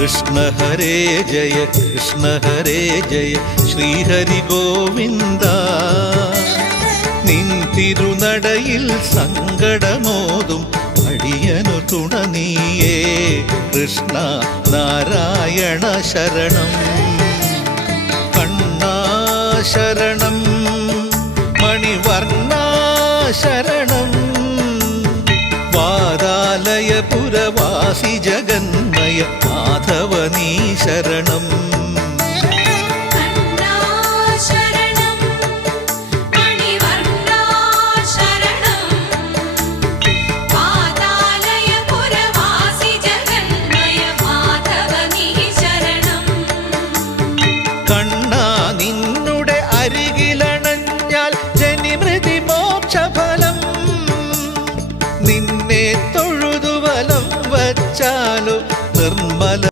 കൃഷ്ണ ഹരേ ജയ കൃഷ്ണ ഹരേ ജയ ശ്രീഹരി ഗോവിന്ദ. നിൻ തിരുനടയിൽ സങ്കടമോതും അടിയനു തുണ നീയേ കൃഷ്ണ നാരായണ ശരണം. കണ്ണാ ശരണം മണിവർണ്ണാ ശരണം വാതാലയപുരവാസി ജഗന്മയ മാധവനീ ശരണം.